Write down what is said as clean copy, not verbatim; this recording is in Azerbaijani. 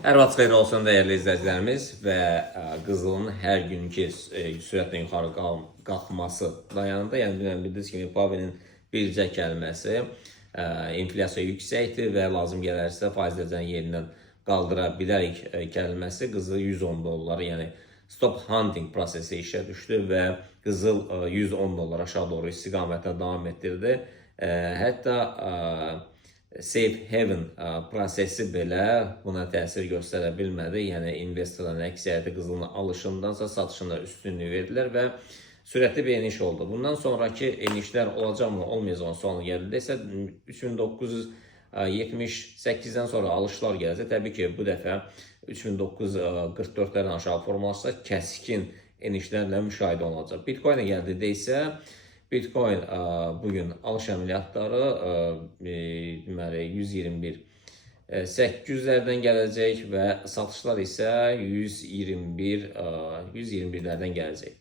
Hər vaxt xeyir olsun dəyərli izləyicilərimiz və qızılın hər günkü sürətlə yuxarı qalxması dayandı. Yəni bildiyiniz kimi Powell'in bircə kəlməsi inflyasiya yüksəkdir və lazım gələrsə faiz dərəcəni yerindən qaldıra bilərik kəlməsi qızılı 110 dollar, yəni stop hunting prosesi işə düşdü və qızıl 110 dollar aşağı doğru istiqamətə davam etdirdi. Hətta Safe Haven prosesi belə buna təsir göstərə bilmədi. Yəni investorların əksəriyyəti qızılın alışındansa satışına üstünlük verdilər və sürətli bir eniş oldu. Bundan sonraki enişlər olacaqmı, olmayacaq sualı gəldi isə 3978-dən sonra alışlar gələcək. Təbii ki, bu dəfə 3944-lərdən aşağı formalaşsa kəskin enişlərlə müşahidə olunacaq. Bitcoin-ə gəldikdə isə Bitcoin bugün alış əməliyyatları deməli 121 800-lərdən gələcək və satışlar isə 121-lərdən gələcək.